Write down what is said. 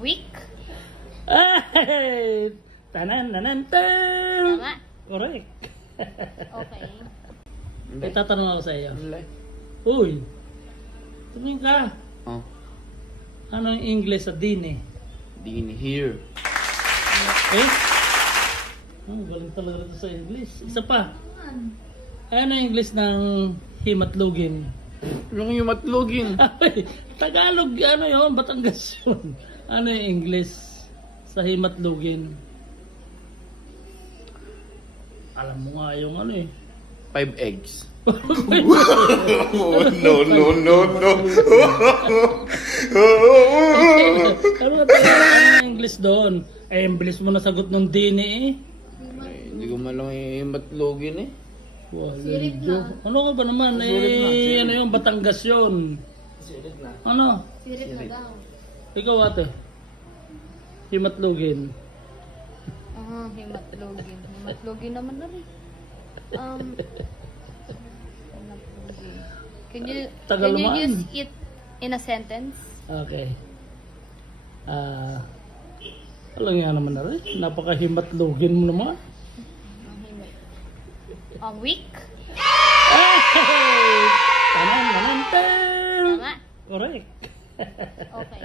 Weak? Ay! Tanan-nanan-tan! Tama. Correct. Okay. May tatanong ako sa iyo. Uy! Tumingin ka. Oh, Ano yung English sa dini? din here. Eh? Oh, galing talaga ito sa English. Isa pa. Ano yung English ng himatlugin? Yung matlogin. Ay, Tagalog, ano yun? Batangas yun. Ano yung English sa himatlugin? Alam mo nga yung ano eh. 5 eggs. Oh, no, no, no, no. Ano nga talaga yung English doon? Eh, bilis mo nasagot ng dini eh. Ay, hindi ko malang yung matlogin eh. Sirit na. Ano ka ba naman? Eh, ano yung Batangas yun? Ano? Sirit na daw. Ikaw ate? Himatlugin. Himatlogin. Himatlogin naman na rin. Himatlogin. Tagal Can you naman. use it in a sentence? Okay. Alam nga naman na rin. Napaka-himatlugin mo naman. Weak? Hey! Tanan-nanan-tan! Tama. Correct. Okay.